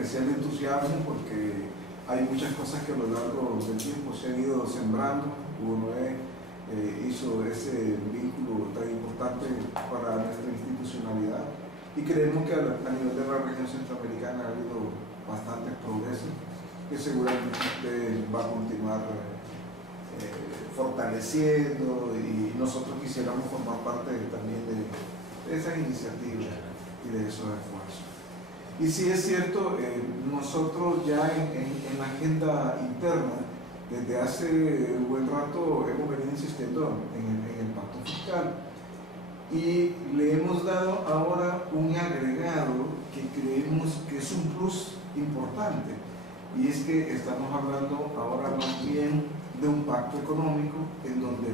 especial entusiasmo porque hay muchas cosas que a lo largo del tiempo se han ido sembrando. UNOE hizo ese vínculo tan importante para nuestra institucionalidad y creemos que a nivel de la región centroamericana ha habido bastantes progresos que seguramente usted va a continuar fortaleciendo, y nosotros quisiéramos formar parte también de esas iniciativas y de esos esfuerzos. Y sí es cierto, nosotros ya en la agenda interna, desde hace un buen rato hemos venido insistiendo en el pacto fiscal y le hemos dado ahora un agregado que creemos que es un plus importante, y es que estamos hablando ahora más bien de un pacto económico en donde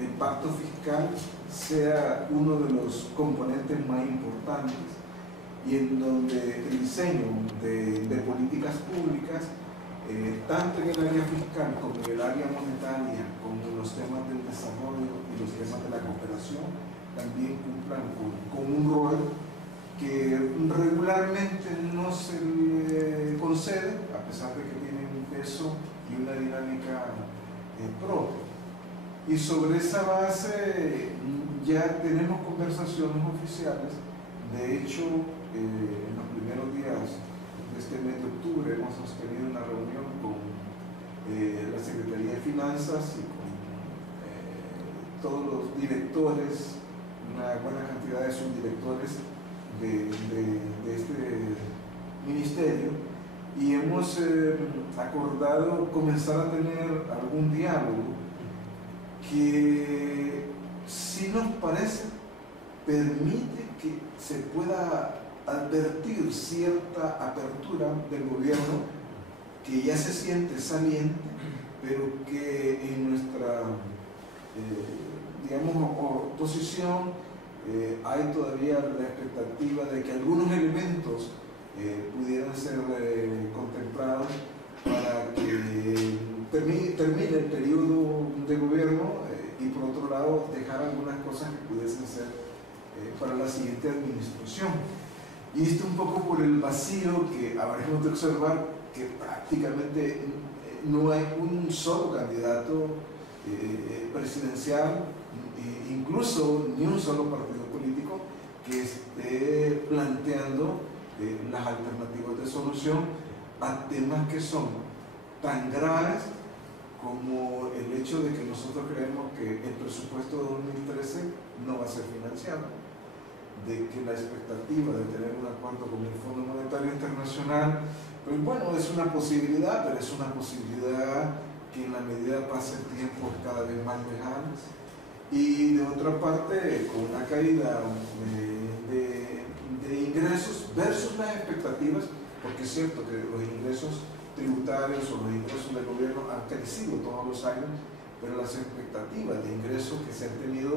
el pacto fiscal sea uno de los componentes más importantes y en donde el diseño de políticas públicas, tanto en el área fiscal como en el área monetaria, como en los temas del desarrollo y los temas de la cooperación, también cumplan con un rol que regularmente no se le concede, a pesar de que tienen un peso y una dinámica propia. Y sobre esa base ya tenemos conversaciones oficiales. De hecho, en los primeros días de este mes de octubre hemos sostenido una reunión con la Secretaría de Finanzas y con todos los directores, una buena cantidad de subdirectores de este ministerio, y hemos acordado comenzar a tener algún diálogo que, si nos parece, permite que se pueda advertir cierta apertura del gobierno que ya se siente saliente, pero que en nuestra digamos oposición hay todavía la expectativa de que algunos elementos pudieran ser contemplados para que termine el periodo de gobierno, y por otro lado dejar algunas cosas que pudiesen ser para la siguiente administración. Y esto un poco por el vacío que habremos de observar, que prácticamente no hay un solo candidato presidencial, incluso ni un solo partido político que esté planteando las alternativas de solución a temas que son tan graves como el hecho de que nosotros creemos que el presupuesto de 2013 no va a ser financiado, de que la expectativa de tener un acuerdo con el Fondo Monetario Internacional, pues bueno, es una posibilidad, pero es una posibilidad que en la medida pasa el tiempo es cada vez más lejana. Y de otra parte, con una caída de ingresos versus las expectativas, porque es cierto que los ingresos tributarios o los ingresos del gobierno han crecido todos los años, pero las expectativas de ingresos que se han tenido,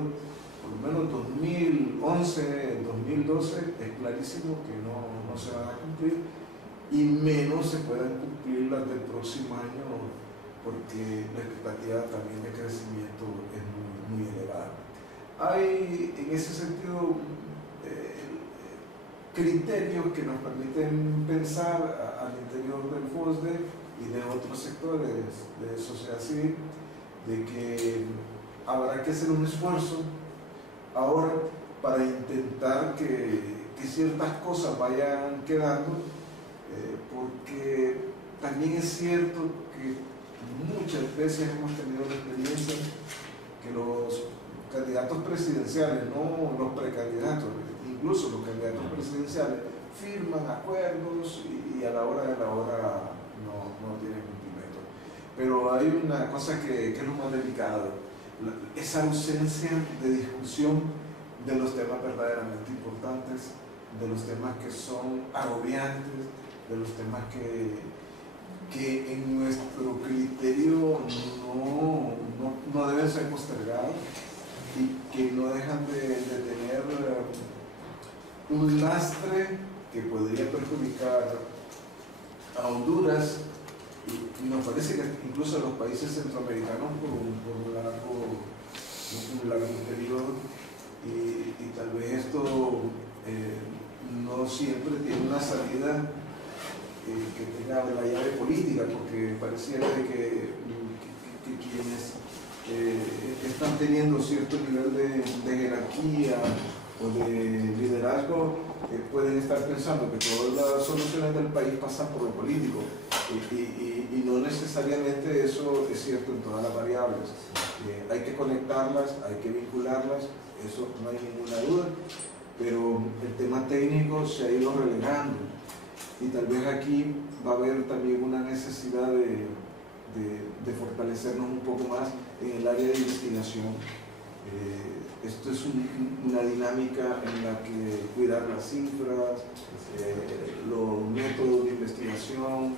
por lo menos 2011, 2012, es clarísimo que no se van a cumplir, y menos se puedan cumplir las del próximo año, porque la expectativa también de crecimiento es muy elevada. Hay en ese sentido criterios que nos permiten pensar al interior del FOSDE y de otros sectores de sociedad civil, de que habrá que hacer un esfuerzo ahora para intentar que ciertas cosas vayan quedando, porque también es cierto que muchas veces hemos tenido la experiencia que los candidatos presidenciales, no los precandidatos, incluso los candidatos presidenciales, firman acuerdos y a la hora de la hora no tienen cumplimiento. Pero hay una cosa que es lo más delicado, esa ausencia de discusión de los temas verdaderamente importantes, de los temas que son agobiantes, de los temas que en nuestro criterio no deben ser postergados y que no dejan de tener un lastre que podría perjudicar a Honduras y nos parece que incluso a los países centroamericanos por un largo periodo, y tal vez esto no siempre tiene una salida que tenga la llave política, porque pareciera de que quienes están teniendo cierto nivel de jerarquía o de liderazgo pueden estar pensando que todas las soluciones del país pasan por lo político y no necesariamente eso es cierto en todas las variables. Hay que conectarlas, hay que vincularlas, eso no hay ninguna duda, pero el tema técnico se ha ido relegando y tal vez aquí va a haber también una necesidad de fortalecernos un poco más en el área de investigación. Esto es una dinámica en la que cuidar las cifras, los métodos de investigación,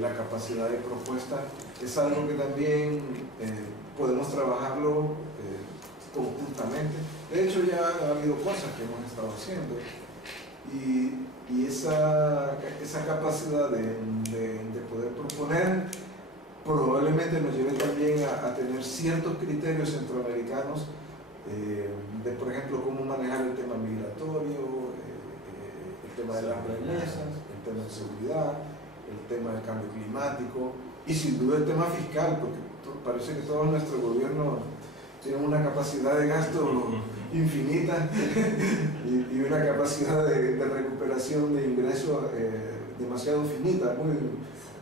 la capacidad de propuesta, es algo que también podemos trabajarlo conjuntamente. De hecho, ya ha habido cosas que hemos estado haciendo y esa capacidad de poder proponer probablemente nos lleve también a tener ciertos criterios centroamericanos de, por ejemplo, cómo manejar el tema migratorio, el tema de las remesas, el tema de seguridad, el tema del cambio climático y sin duda el tema fiscal, porque parece que todos nuestros gobiernos tienen una capacidad de gasto infinita y una capacidad de recuperación de ingresos demasiado finita,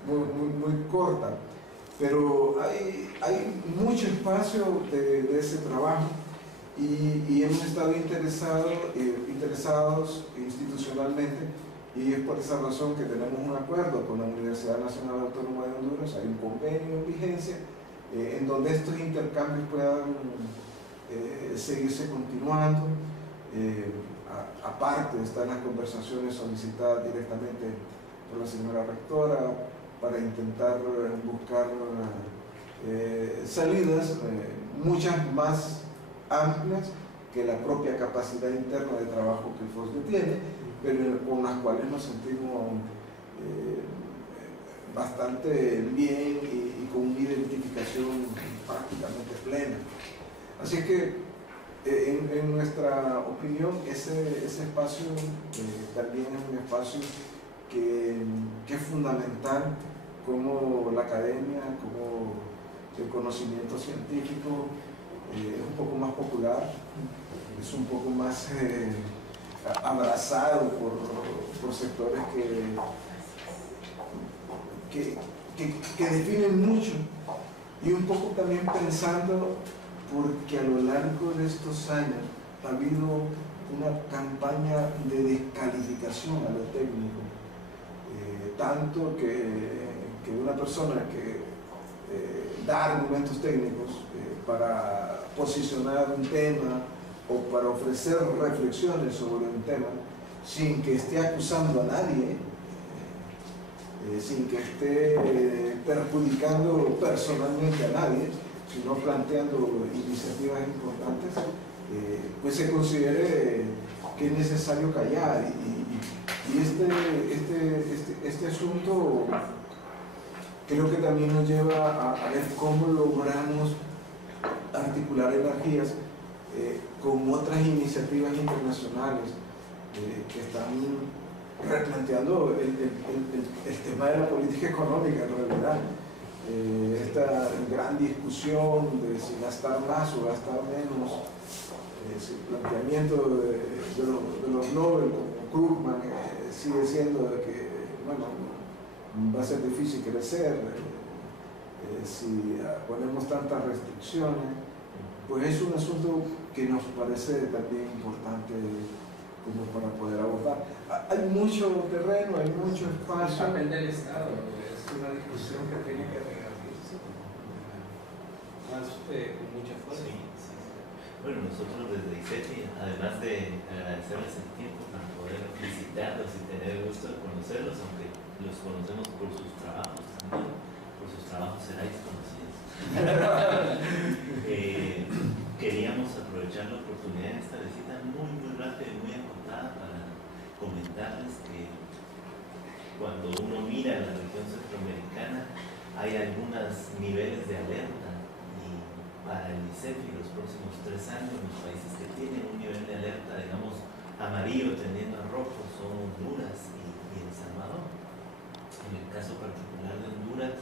muy corta. Pero hay mucho espacio de ese trabajo y hemos estado interesados institucionalmente y es por esa razón que tenemos un acuerdo con la Universidad Nacional Autónoma de Honduras. Hay un convenio en vigencia en donde estos intercambios puedan seguirse continuando. Aparte están las conversaciones solicitadas directamente por la señora rectora para intentar buscar salidas muchas más amplias que la propia capacidad interna de trabajo que el FOSDE tiene, pero con las cuales nos sentimos bastante bien y con una identificación prácticamente plena. Así que en nuestra opinión ese espacio también es un espacio que es fundamental, como la academia, como el conocimiento científico es un poco más popular, es un poco más abrazado por sectores que definen mucho, y un poco también pensando porque a lo largo de estos años ha habido una campaña de descalificación a lo técnico, tanto que una persona que da argumentos técnicos para posicionar un tema o para ofrecer reflexiones sobre un tema sin que esté acusando a nadie, sin que esté perjudicando personalmente a nadie, sino planteando iniciativas importantes, pues se considere que es necesario callar. Y este asunto creo que también nos lleva a ver cómo logramos articular energías con otras iniciativas internacionales que están replanteando el tema de la política económica en realidad. Esta gran discusión de si gastar más o gastar menos, el planteamiento de los Nobel como Krugman sigue siendo de que va a ser difícil crecer si ponemos tantas restricciones. Pues es un asunto que nos parece también importante como para poder abordar. Hay mucho terreno, hay mucho espacio. El papel del Estado es una discusión que tiene que reabrirse más con mucha fuerza. Sí. Bueno, nosotros desde ICETI, además de agradecerles el tiempo para poder visitarlos y tener el gusto de conocerlos, aunque los conocemos por sus trabajos también, por sus trabajos seráis conocidos. Queríamos aprovechar la oportunidad de esta visita muy rápida y muy acotada para comentarles que cuando uno mira la región centroamericana hay algunos niveles de alerta, y para el ICETI los próximos 3 años los países que tienen un nivel de alerta, digamos, amarillo tendiendo a rojo son Honduras y El Salvador. En el caso particular de Honduras,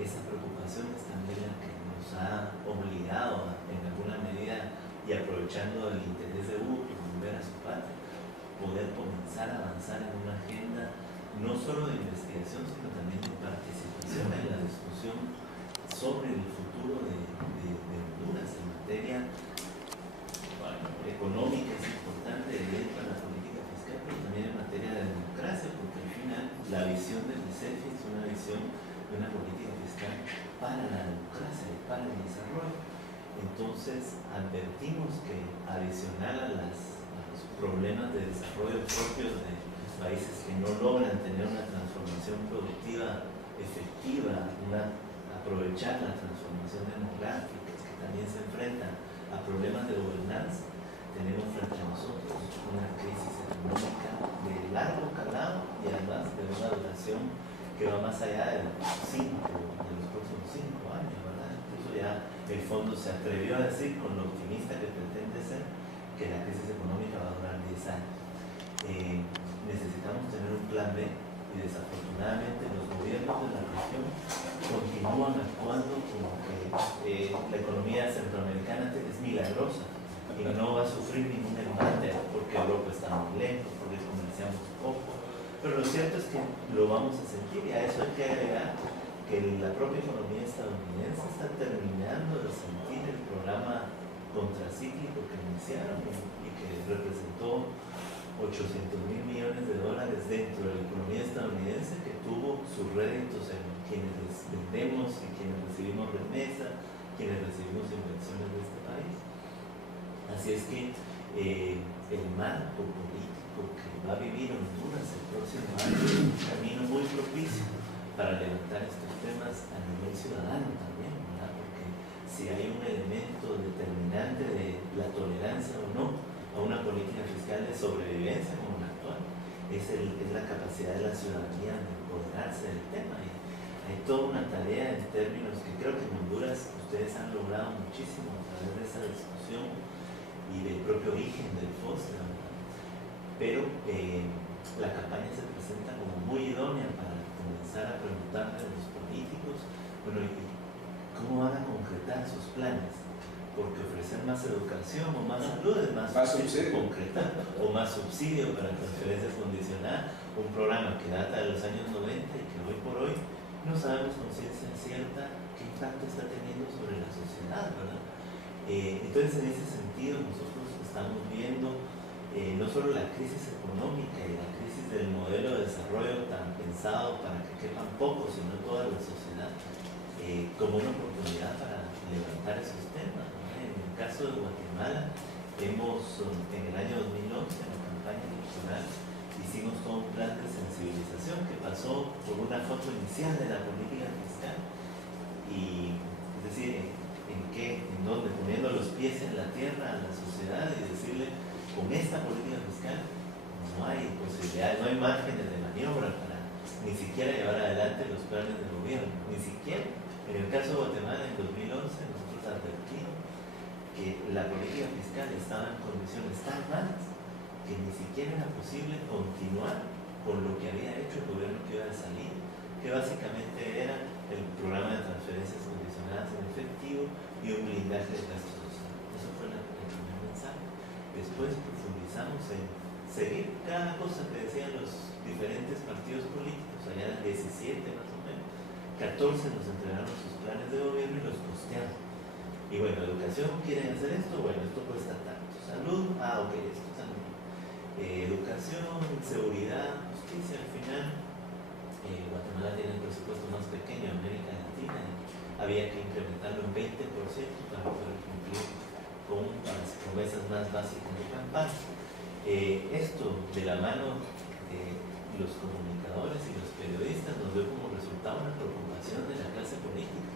esa preocupación es también la que nos ha obligado en alguna medida, y aprovechando el interés de Hugo por volver a su patria, poder comenzar a avanzar en una agenda no solo de investigación, sino también de participación en la discusión sobre el futuro de Honduras en materia económica. Es importante dentro de la política fiscal, pero también en materia de democracia, porque al final la visión del ICEFI es una visión de una política fiscal para la democracia y para el desarrollo. Entonces advertimos que adicional a los problemas de desarrollo propios de países que no logran tener una transformación productiva efectiva, aprovechar la transformación demográfica, que también se enfrentan a problemas de gobernanza, tenemos frente a nosotros una crisis económica de largo calado y además de una duración que va más allá de los próximos 5 años, ¿verdad? Incluso ya el fondo se atrevió a decir, con lo optimista que pretende ser, que la crisis económica va a durar 10 años. Necesitamos tener un plan B, y desafortunadamente los gobiernos de la región continúan actuando como que la economía centroamericana es milagrosa y no va a sufrir ningún embate porque Europa está muy lejos, porque comerciamos poco. Pero lo cierto es que lo vamos a sentir, y a eso hay que agregar que la propia economía estadounidense está terminando de sentir el programa contracíclico que iniciaron y que representó $800.000 millones dentro de la economía estadounidense, que tuvo sus réditos en quienes vendemos y quienes recibimos remesa, quienes recibimos inversiones de este país. Así es que el marco político que va a vivir Honduras el próximo año es un camino muy propicio para levantar estos temas a nivel ciudadano también, ¿verdad? Porque si hay un elemento determinante de la tolerancia o no a una política fiscal de sobrevivencia como la actual, es la capacidad de la ciudadanía de empoderarse del tema. Y hay toda una tarea en términos que creo que en Honduras ustedes han logrado muchísimo a través de esa discusión y del propio origen del FOSTA, pero la campaña se presenta como muy idónea para comenzar a preguntarle a los políticos, bueno, ¿cómo van a concretar sus planes? Porque ofrecer más educación o más salud es más fácil de concretar, o más subsidio para transferencia condicional, un programa que data de los años 90 y que hoy por hoy no sabemos con ciencia cierta qué impacto está teniendo sobre la sociedad, ¿verdad? Entonces, en ese sentido, nosotros estamos viendo no solo la crisis económica y la crisis del modelo de desarrollo tan pensado para que quepan pocos, sino toda la sociedad, como una oportunidad para levantar esos temas, ¿no? En el caso de Guatemala, en el año 2011, en la campaña electoral, hicimos todo un plan de sensibilización que pasó por una foto inicial de la política fiscal, y es decir, en donde poniendo los pies en la tierra a la sociedad y decirle, con esta política fiscal no hay posibilidades, no hay márgenes de maniobra para ni siquiera llevar adelante los planes del gobierno, ni siquiera. En el caso de Guatemala, en 2011, nosotros advertimos que la política fiscal estaba en condiciones tan malas que ni siquiera era posible continuar con lo que había hecho el gobierno que iba a salir, que básicamente era el programa de transferencias condicionadas en efectivo y un blindaje de gastos sociales. Eso fue el primer mensaje. Después profundizamos en seguir cada cosa que decían los diferentes partidos políticos. Allá eran 17 más o menos, 14 nos entregaron sus planes de gobierno y los posteamos. Y bueno, educación, ¿quieren hacer esto? Bueno, esto cuesta tanto. Salud, ok, esto también. Educación, seguridad, justicia. Al final, Guatemala tiene el presupuesto más pequeño de América Latina y había que incrementarlo en 20% para poder cumplir con las promesas más básicas de campaña. Esto, de la mano de los comunicadores y los periodistas, nos dio como resultado una preocupación de la clase política.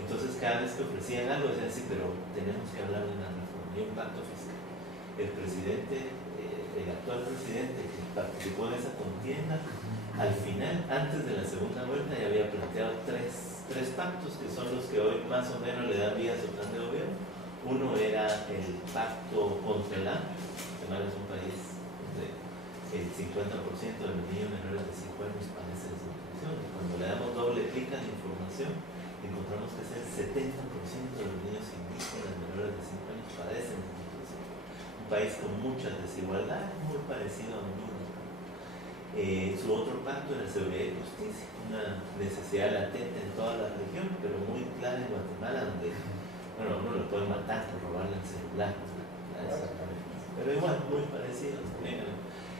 Entonces, cada vez que ofrecían algo, decían, sí, pero tenemos que hablar de una reforma y un pacto fiscal. El presidente, el actual presidente que participó en esa contienda, al final, antes de la segunda vuelta, ya había planteado tres pactos, que son los que hoy más o menos le dan vida a su plan de gobierno. Uno era el pacto contra el hambre. Guatemala es un país donde el 50% de los niños menores de 5 años padecen desnutrición. Cuando le damos doble clic a la información, encontramos que el 70% de los niños indígenas menores de 5 años padecen desnutrición. Un país con mucha desigualdad, muy parecido a Honduras. Su otro pacto era seguridad y justicia, una necesidad latente en toda la región, pero muy clara en Guatemala, donde, bueno, uno lo puede matar por robarle el celular, pero igual, muy parecido.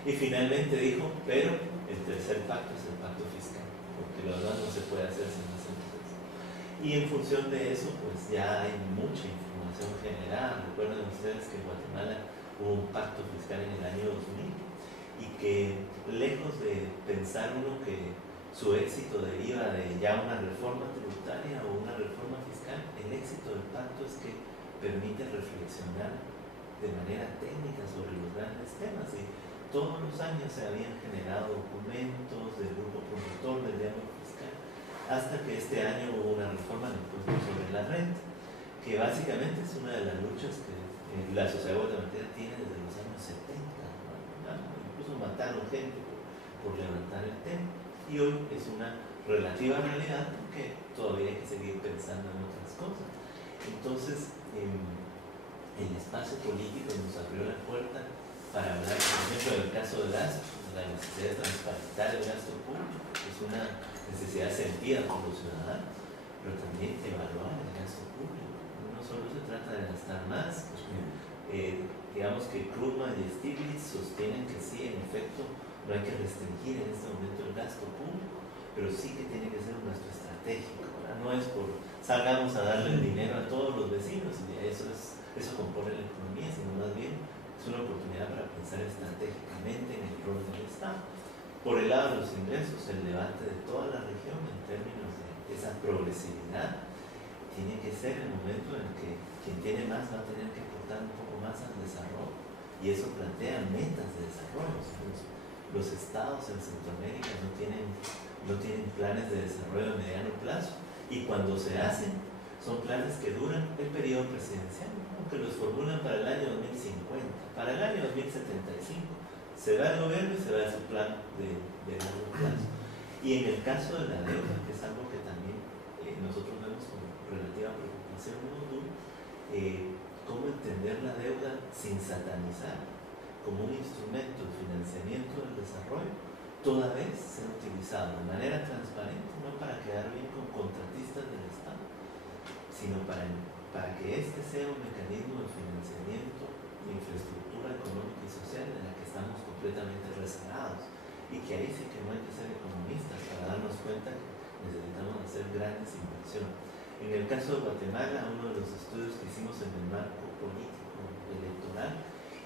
Y finalmente dijo, pero el tercer pacto es el pacto fiscal, porque lo demás no se puede hacer sin las empresas. Y en función de eso, pues ya hay mucha información generada. Recuerden ustedes que en Guatemala hubo un pacto fiscal en el año 2000 y que lejos de pensar uno que su éxito deriva de ya una reforma tributaria o una reforma fiscal, el éxito del pacto es que permite reflexionar de manera técnica sobre los grandes temas. Y todos los años se habían generado documentos del grupo promotor del diálogo fiscal, hasta que este año hubo una reforma del impuesto sobre la renta, que básicamente es una de las luchas que la sociedad guatemalteca tiene desde los años 70, ¿no? Incluso mataron gente por levantar el tema, y hoy es una relativa realidad porque todavía hay que seguir pensando en otras cosas. Entonces, el espacio político nos abrió la puerta para hablar, por ejemplo, del caso del gasto, la necesidad de transparentar el gasto público, es una necesidad sentida por los ciudadanos, pero también evaluar el gasto público. No solo se trata de gastar más, digamos que Krugman y Stiglitz sostienen que sí, en efecto, no hay que restringir en este momento el gasto público, pero sí que tiene que ser un gasto estratégico, ¿verdad? No es por salgamos a darle el dinero a todos los vecinos, y eso compone la economía, sino más bien es una oportunidad para pensar estratégicamente en el rol del Estado. Por el lado de los ingresos, el debate de toda la región en términos de esa progresividad tiene que ser el momento en que quien tiene más va a tener que aportar un poco más al desarrollo, y eso plantea metas de desarrollo. Los estados en Centroamérica no tienen planes de desarrollo a mediano plazo, y cuando se hacen son planes que duran el periodo presidencial, que los formulan para el año 2050, para el año 2075 se va el gobierno y se va su plan de largo plazo. Y en el caso de la deuda, que es algo que también nosotros vemos con relativa preocupación en Honduras, cómo entender la deuda sin satanizar como un instrumento de financiamiento del desarrollo, toda vez se ha utilizado de manera transparente, no para quedar bien con contratistas del Estado, sino para que este sea un mecanismo de financiamiento de infraestructura económica y social en la que estamos completamente rezagados, y que ahí sí que no hay que ser economistas para darnos cuenta que necesitamos hacer grandes inversiones. En el caso de Guatemala, uno de los estudios que hicimos en el marco político electoral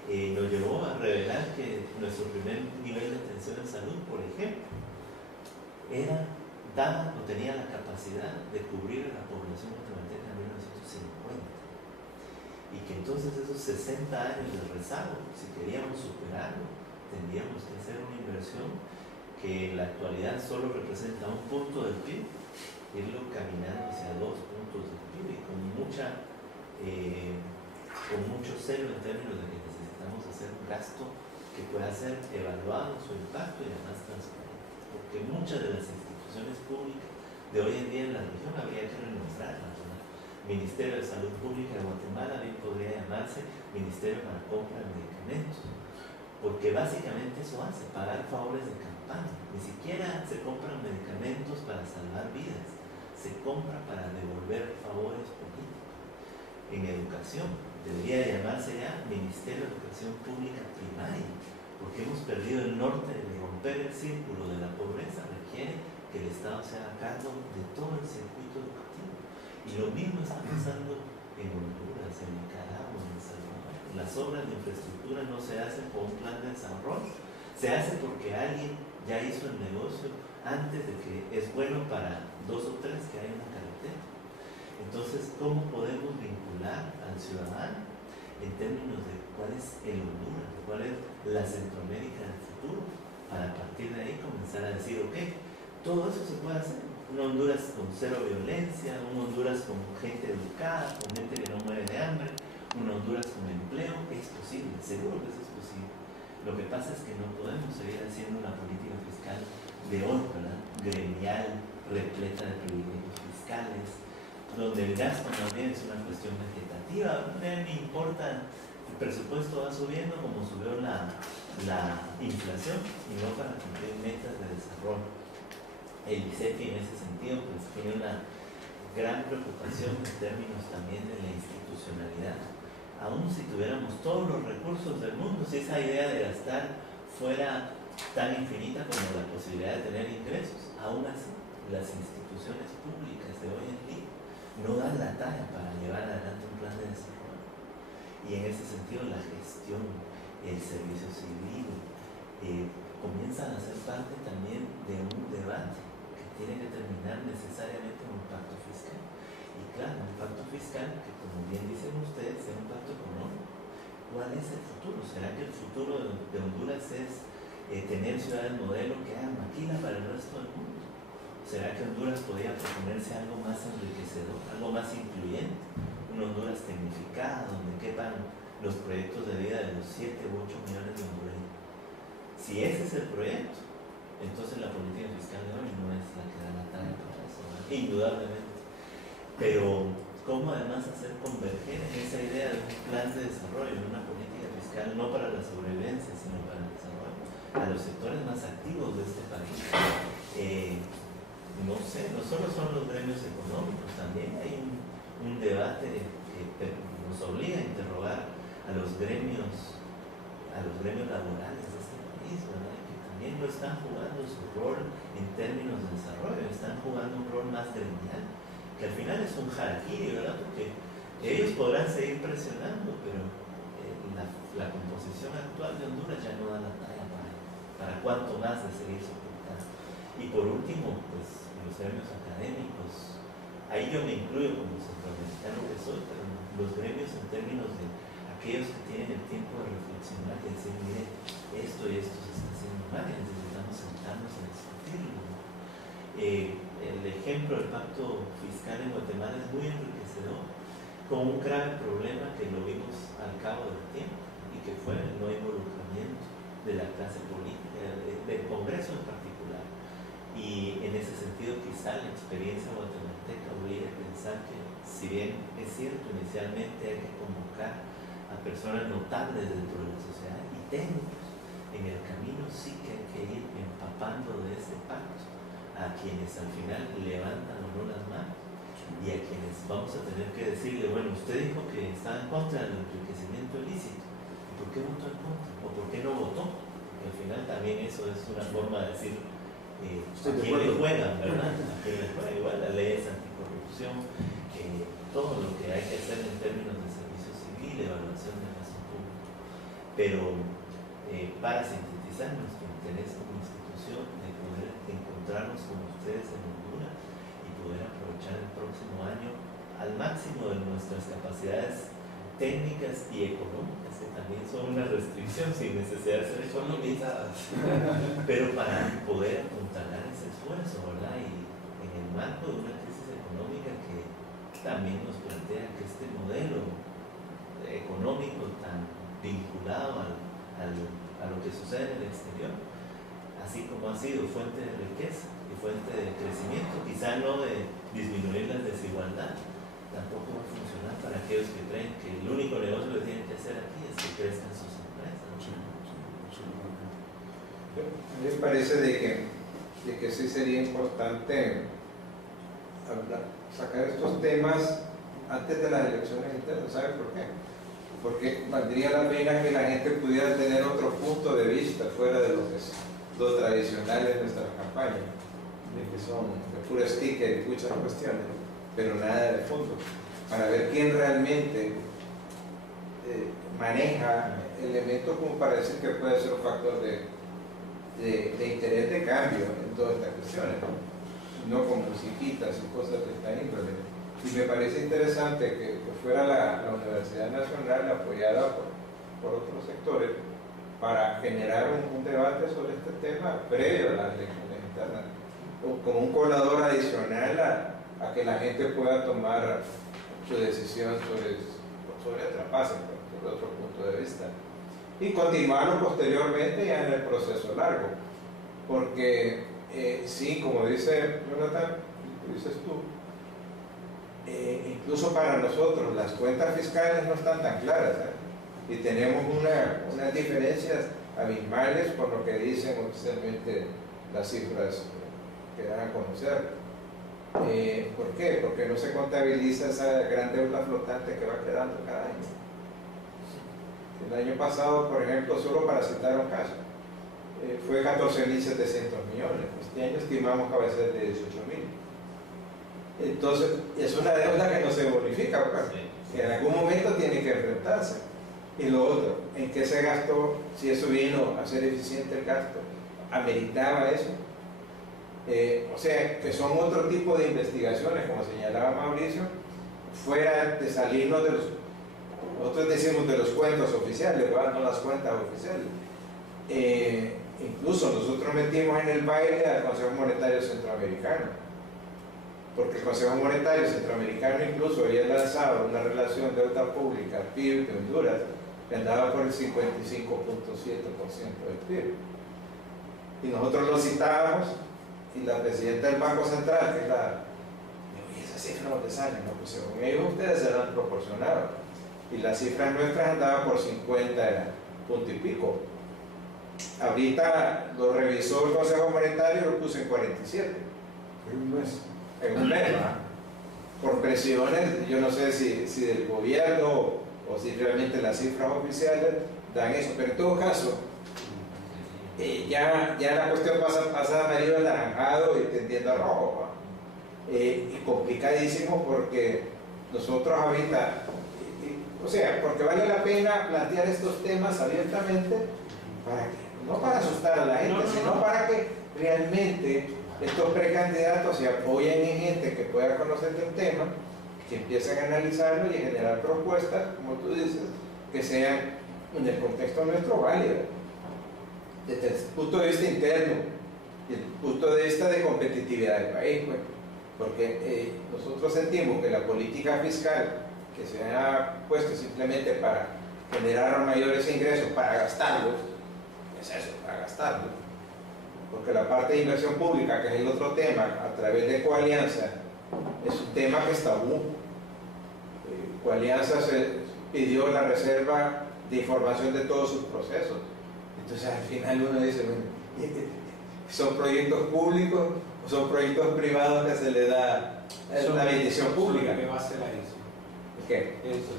nos llevó a revelar que nuestro primer nivel de atención en salud, por ejemplo, daba o tenía la capacidad de cubrir a la población guatemalteca en 1950, y que entonces esos 60 años de rezago, si queríamos superarlo, tendríamos que hacer una inversión que en la actualidad solo representa 1 punto del PIB, irlo caminando hacia 2 puntos del PIB, y con mucho celo en términos de que necesitamos hacer un gasto que pueda ser evaluado su impacto y además transparente, porque muchas de las instituciones públicas de hoy en día en la región habría que renombrarlas, ¿verdad? Ministerio de Salud Pública de Guatemala bien podría llamarse Ministerio para Compra de Medicamentos, porque básicamente eso hace, pagar favores de campaña. Ni siquiera se compran medicamentos para salvar vidas, se compra para devolver favores políticos. En educación debería llamarse ya Ministerio de Educación Pública Primaria, porque hemos perdido el norte de romper el círculo de la pobreza. Requiere que el Estado se haga cargo de todo el circuito educativo, y lo mismo está pasando en Honduras, en Nicaragua, en El Salvador. Las obras de infraestructura no se hacen con un plan de desarrollo, se hace porque alguien ya hizo el negocio antes de que es bueno para 2 o 3 que haya una carretera. Entonces, ¿cómo podemos vincular al ciudadano en términos de cuál es el Honduras, cuál es la Centroamérica del futuro, para a partir de ahí comenzar a decir, ok, todo eso se puede hacer? Un Honduras con cero violencia, un Honduras con gente educada, con gente que no muere de hambre, un Honduras con empleo, es posible, seguro que eso es posible. Lo que pasa es que no podemos seguir haciendo una política fiscal de hoy, ¿verdad? Gremial, repleta de privilegios fiscales, donde el gasto más bien es una cuestión vegetativa. No me importa, el presupuesto va subiendo como subió la inflación y no para cumplir metas de desarrollo. El ICEFI en ese sentido pues tiene una gran preocupación en términos también de la institucionalidad. Aún si tuviéramos todos los recursos del mundo, si esa idea de gastar fuera tan infinita como la posibilidad de tener ingresos, aún así las instituciones públicas de hoy en día no dan la talla para llevar adelante un plan de desarrollo. Y en ese sentido la gestión, el servicio civil, comienzan a ser parte también de un debate que tiene que terminar necesariamente en un pacto fiscal. Y claro, un pacto fiscal que, como bien dicen ustedes, sea un pacto económico. ¿Cuál es el futuro? ¿Será que el futuro de Honduras es tener ciudades modelo que hagan maquila para el resto del mundo? ¿Será que Honduras podría proponerse algo más enriquecedor, algo más incluyente? Una Honduras tecnificada, donde quepan los proyectos de vida de los 7 u 8 millones de hondureños. Si ese es el proyecto, entonces la política fiscal de hoy no es la que da la talla para eso, ¿verdad? Indudablemente. Pero, ¿cómo además hacer converger en esa idea de un plan de desarrollo, de una política fiscal, no para la sobrevivencia, sino para el desarrollo, a los sectores más activos de este país? No sé, no solo son los gremios económicos, también hay un debate que nos obliga a interrogar a los gremios laborales de este país, ¿verdad? Que también no están jugando su rol en términos de desarrollo, están jugando un rol más gremial, que al final es un harakiri, ¿verdad? Porque ellos podrán seguir presionando, pero la composición actual de Honduras ya no da la talla para cuánto más de seguir soportando. Y por último, pues los gremios académicos, ahí yo me incluyo como centroamericano que soy, pero los gremios en términos de aquellos que tienen el tiempo de reflexionar y decir, mire, esto y esto se está haciendo mal y necesitamos sentarnos a discutirlo. El ejemplo del pacto fiscal en Guatemala es muy enriquecedor, con un grave problema que lo vimos al cabo del tiempo y que fue el no involucramiento de la clase política, del Congreso en particular. Y en ese sentido quizá la experiencia guatemalteca obliga a pensar que, si bien es cierto, inicialmente hay que convocar a personas notables dentro de la sociedad y técnicos, en el camino sí que hay que ir empapando de ese pacto a quienes al final levantan o no las manos y a quienes vamos a tener que decirle, bueno, usted dijo que estaba en contra del enriquecimiento ilícito, ¿por qué votó en contra? ¿O por qué no votó? Porque al final también eso es una forma de decir a quién le juegan, ¿verdad? A quién le juega, igual la ley es anticorrupción, todo lo que hay que hacer en términos de servicio civil, evaluación de gasto público. Pero para sintetizar nuestro interés como institución de poder encontrarnos con ustedes en Honduras y poder aprovechar el próximo año al máximo de nuestras capacidades técnicas y económicas, que también son una restricción sin necesidad de ser economistas, pero para poder apuntalar ese esfuerzo, ¿verdad? Y en el marco de una crisis económica que también nos plantea que este modelo económico tan vinculado a lo que sucede en el exterior, así como ha sido fuente de riqueza y fuente de crecimiento, quizá no de disminuir las desigualdades, tampoco va a funcionar para aquellos que creen que el único negocio que tienen que hacer aquí es que crezcan sus empresas. A mí me parece de que sí sería importante sacar estos temas antes de las elecciones internas. ¿Sabe por qué? Porque valdría la pena que la gente pudiera tener otro punto de vista fuera de lo tradicional de nuestra campaña, de que son de pura sticker y muchas cuestiones, pero nada de fondo, para ver quién realmente maneja elementos como para decir que puede ser un factor de interés de cambio en todas estas cuestiones, no como musiquitas y cosas de esta índole. Y me parece interesante que fuera la Universidad Nacional apoyada por otros sectores para generar un debate sobre este tema previo a las elecciones internas, como un colador adicional a que la gente pueda tomar su decisión sobre otra base, sobre otro punto de vista. y continuarlo posteriormente ya en el proceso largo. Porque sí, como dice Jonathan, dices tú, incluso para nosotros las cuentas fiscales no están tan claras, y tenemos unas diferencias abismales con lo que dicen oficialmente las cifras que dan a conocer. ¿Por qué? Porque no se contabiliza esa gran deuda flotante que va quedando cada año. El año pasado, por ejemplo, solo para citar un caso, fue 14.700 millones. Este año estimamos que va a ser de 18.000. Entonces, es una deuda que no se bonifica, ¿verdad? Que en algún momento tiene que enfrentarse. Y lo otro, ¿en qué se gastó? Si eso vino a ser eficiente el gasto, ¿ameritaba eso? O sea, que son otro tipo de investigaciones, como señalaba Mauricio, fuera de salirnos de los, nosotros decimos de los cuentos oficiales, no las cuentas oficiales. Incluso nosotros metimos en el baile al Consejo Monetario Centroamericano, porque el Consejo Monetario Centroamericano incluso había lanzado una relación de deuda pública PIB de Honduras que andaba por el 55.7% del PIB. Y nosotros lo citábamos, y la presidenta del Banco Central, que es la... ¿Y esas cifras dónde salen? No, pues según ellos ustedes se las han proporcionado. Y las cifras nuestras andaban por 50 punto y pico. Ahorita lo revisó el Consejo Monetario y lo puso en 47. En un mes. En un mes, ¿no? Por presiones, yo no sé si del gobierno o si realmente las cifras oficiales dan eso, pero en todo caso, ya la cuestión pasa medio anaranjado y tendiendo a rojo, y complicadísimo, porque nosotros ahorita, o sea, porque vale la pena plantear estos temas abiertamente, para que, no para asustar a la gente, sino para que realmente estos precandidatos se apoyen en gente que pueda conocer el tema, que empiecen a analizarlo y a generar propuestas, como tú dices, que sean en el contexto nuestro válidas, desde el punto de vista interno y el punto de vista de competitividad del país, pues, porque nosotros sentimos que la política fiscal que se ha puesto simplemente para generar mayores ingresos, para gastarlos, es eso, para gastarlos, porque la parte de inversión pública, que es el otro tema, a través de Coalianza, es un tema que es tabú. Coalianza se pidió la reserva de información de todos sus procesos. Entonces al final uno dice, bueno, ¿son proyectos públicos o son proyectos privados que se le da la bendición pública? ¿Qué va a hacer a eso? ¿Qué? Eso,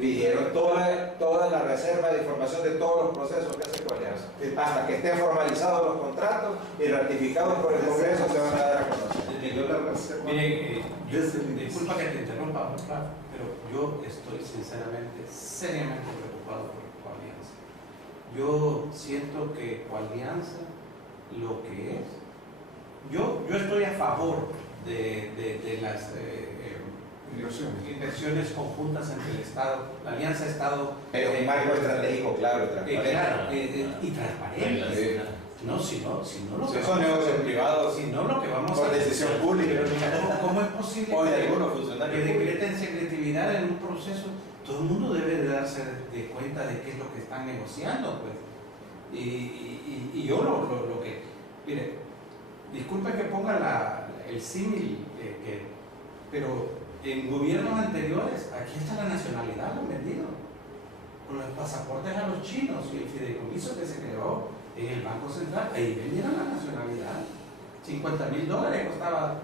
Pidieron toda la reserva de información de todos los procesos que hace Coalianza. Hasta que estén formalizados los contratos y ratificados por el Congreso se van a dar a conocer. Miren, disculpa que te interrumpa, pero yo estoy sinceramente, seriamente preocupado por Coalianza. Yo siento que Coalianza, lo que es, yo estoy a favor de las inversiones conjuntas entre el Estado, la Alianza Estado. Pero un marco estratégico claro, transparente. Claro, y transparente. No, si no lo que son negocios privados, si no lo que vamos por a decisión pública. ¿Cómo es posible o de que algunos funcionarios decreten secretividad en un proceso? Todo el mundo debe de darse de cuenta de qué es lo que están negociando, pues. Y yo lo que, mire, disculpe que ponga el símil, pero en gobiernos anteriores, aquí está la nacionalidad, lo han vendido, con los pasaportes a los chinos y el fideicomiso que se creó en el Banco Central, ahí vendieron la nacionalidad. $50,000 costaba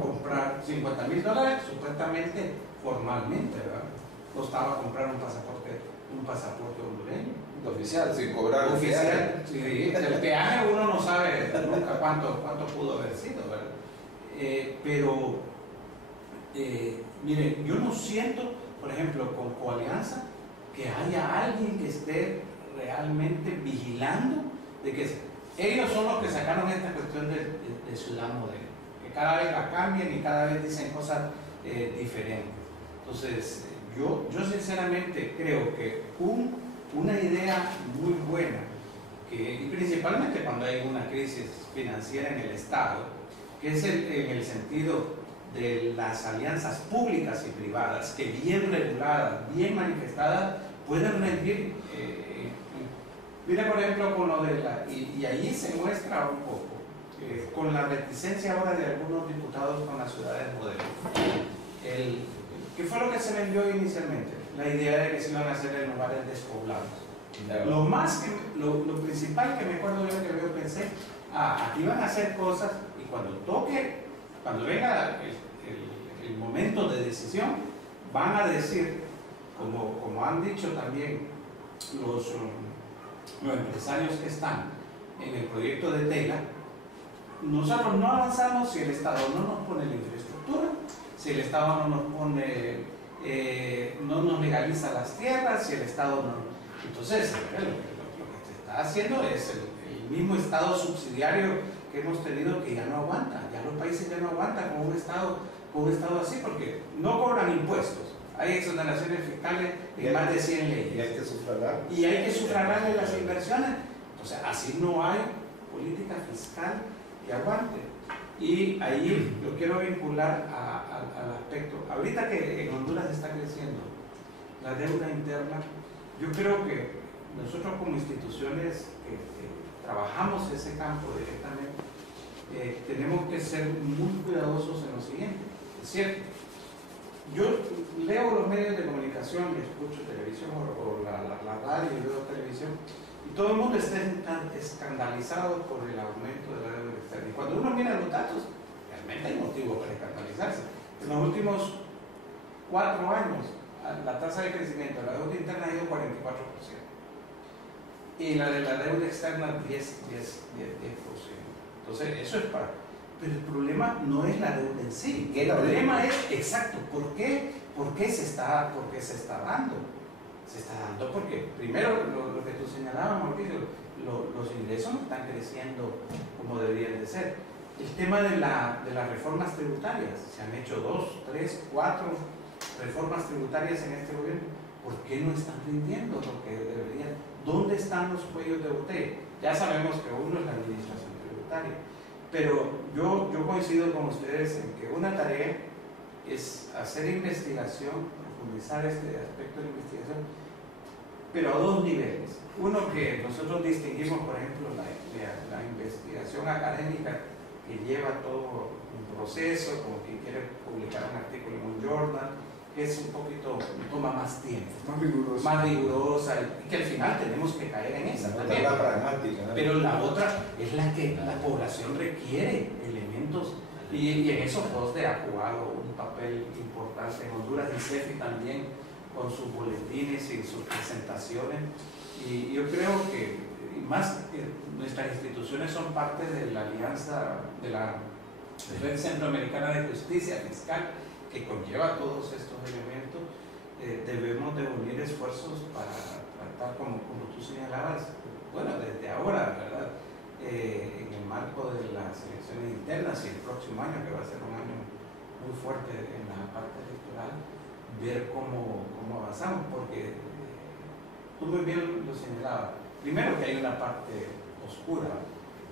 comprar, $50,000 supuestamente, formalmente, ¿verdad? Costaba comprar un pasaporte hondureño. Oficial, sin cobrar. Oficial, sí, el peaje uno no sabe nunca cuánto pudo haber sido, ¿verdad? Pero, miren, yo no siento, por ejemplo, con Coalianza, que haya alguien que esté realmente vigilando de que ellos son los que sacaron esta cuestión de ciudad modelo, que cada vez la cambian y cada vez dicen cosas diferentes. Entonces, yo sinceramente creo que una idea muy buena, y principalmente cuando hay una crisis financiera en el Estado, que es en el sentido de las alianzas públicas y privadas, que bien reguladas, bien manifestadas, pueden rendir. Mira, por ejemplo, con lo de y ahí se muestra un poco, con la reticencia ahora de algunos diputados con las ciudades modelos. ¿Qué fue lo que se vendió inicialmente? La idea de que se iban a hacer en lugares despoblados. Lo principal que me acuerdo yo que yo pensé, aquí van a hacer cosas y cuando venga el momento de decisión, van a decir, como han dicho también los empresarios que están en el proyecto de Tela, nosotros no avanzamos si el Estado no nos pone la infraestructura, si el Estado no nos pone, no nos legaliza las tierras, si el Estado no. Entonces, lo que se está haciendo es el mismo Estado subsidiario que hemos tenido, que ya no aguanta, ya los países ya no aguantan con un Estado así, porque no cobran impuestos, hay exoneraciones fiscales en más de 100 leyes. Y hay que sufragar. Y hay que sufragarle las inversiones. Entonces, así no hay política fiscal que aguante. Y ahí lo quiero vincular al aspecto. Ahorita que en Honduras está creciendo la deuda interna, yo creo que nosotros como instituciones que trabajamos ese campo directamente, tenemos que ser muy cuidadosos en lo siguiente. Es cierto, yo leo los medios de comunicación y escucho televisión o la radio y veo televisión y todo el mundo está escandalizado por el aumento de la deuda externa. Y cuando uno mira los datos, realmente hay motivo para escandalizarse. En los últimos 4 años, la tasa de crecimiento de la deuda interna ha ido 44%. Y la de la deuda externa 10%. Entonces, eso es para... Pero el problema no es la deuda en sí. El problema es, exacto, ¿por qué se está dando? Se está dando porque, primero, lo que tú señalabas, Mauricio, los ingresos no están creciendo como deberían de ser. El tema de las reformas tributarias, se han hecho 2, 3, 4 reformas tributarias en este gobierno. ¿Por qué no están rindiendo lo que deberían? ¿Dónde están los cuellos de botella? Ya sabemos que uno es la administración tributaria, pero yo coincido con ustedes en que una tarea es hacer investigación, profundizar este aspecto de investigación, pero a 2 niveles. Uno, que nosotros distinguimos, por ejemplo, la investigación académica que lleva todo un proceso, como quien quiere publicar un artículo en un journal, que es un poquito, toma más tiempo, más rigurosa, y que al final tenemos que caer en esa también. Pero la otra es la que la población requiere elementos, y en esos 2 ha jugado un papel importante en Honduras, y CEFI también con sus boletines y sus presentaciones, y yo creo que más nuestras instituciones son parte de la alianza de la Red Centroamericana de Justicia Fiscal, que conlleva todos estos elementos. Debemos de unir esfuerzos para tratar, como tú señalabas, bueno, desde ahora, ¿verdad? En el marco de las elecciones internas y el próximo año, que va a ser un año muy fuerte en la parte electoral, ver cómo avanzamos, porque tú muy bien lo señalabas. Primero, que hay una parte oscura,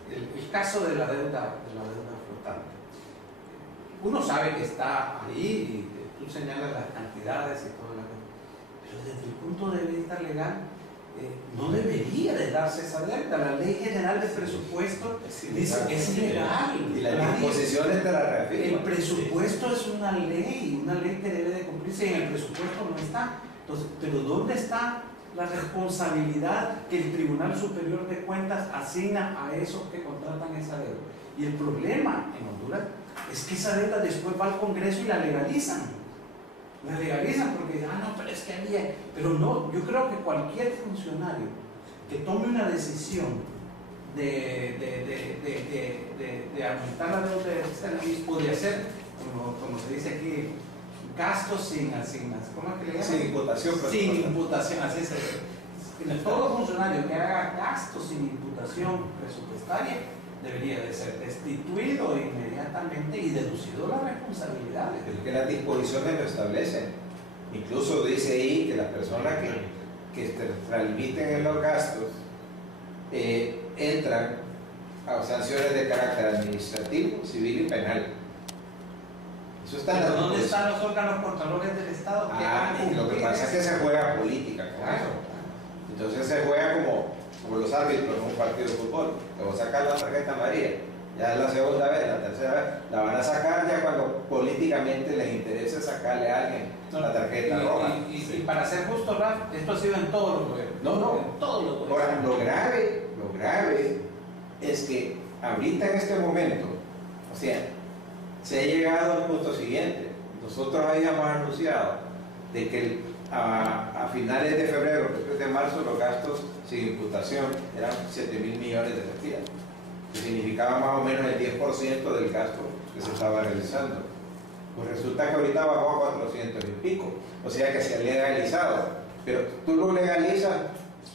el caso de la deuda flotante. Uno sabe que está ahí y tú señalas las cantidades y todo lo demás, pero desde el punto de vista legal no debería de darse esa deuda. La Ley General de Presupuesto dice que es legal. Y las disposiciones de la reafirman. El presupuesto es una ley que debe de cumplirse, y en el presupuesto no está. Entonces, pero ¿dónde está la responsabilidad que el Tribunal Superior de Cuentas asigna a esos que contratan esa deuda? Y el problema en Honduras es que esa deuda después va al Congreso y la legalizan. La legalizan porque no, pero es que había. Pero no, yo creo que cualquier funcionario que tome una decisión de aumentar la deuda externa podría hacer, como se dice aquí, gastos sin asignación. ¿Cómo es que le llaman? Sin imputación. Sin imputación, así es. Todo funcionario que haga gastos sin imputación presupuestaria debería de ser destituido inmediatamente y deducido las responsabilidades. Es que las disposiciones lo establecen. Incluso dice ahí que las personas que se extralimiten en los gastos entran a sanciones de carácter administrativo, civil y penal. Eso está en ¿Pero la dónde están los órganos controladores del Estado? ¿Qué van a y lo que cumplir pasa es que se juega política con eso. Entonces se juega como los árbitros en un partido de fútbol. Te voy a sacar la tarjeta amarilla. Ya es la segunda vez, la tercera vez. La van a sacar ya cuando políticamente les interese sacarle a alguien la tarjeta roja. Y para ser justo, Raf, esto ha sido en todos los gobiernos. No. En todos los gobiernos. Ahora, lo grave es que ahorita en este momento, o sea, se ha llegado al punto siguiente. Nosotros habíamos anunciado de que a finales de febrero, después de marzo, los gastos sin imputación eran 7.000 millones de lempiras, que significaba más o menos el 10% del gasto que se estaba realizando. Pues resulta que ahorita bajó a 400 y pico, o sea que se ha legalizado, pero tú lo legalizas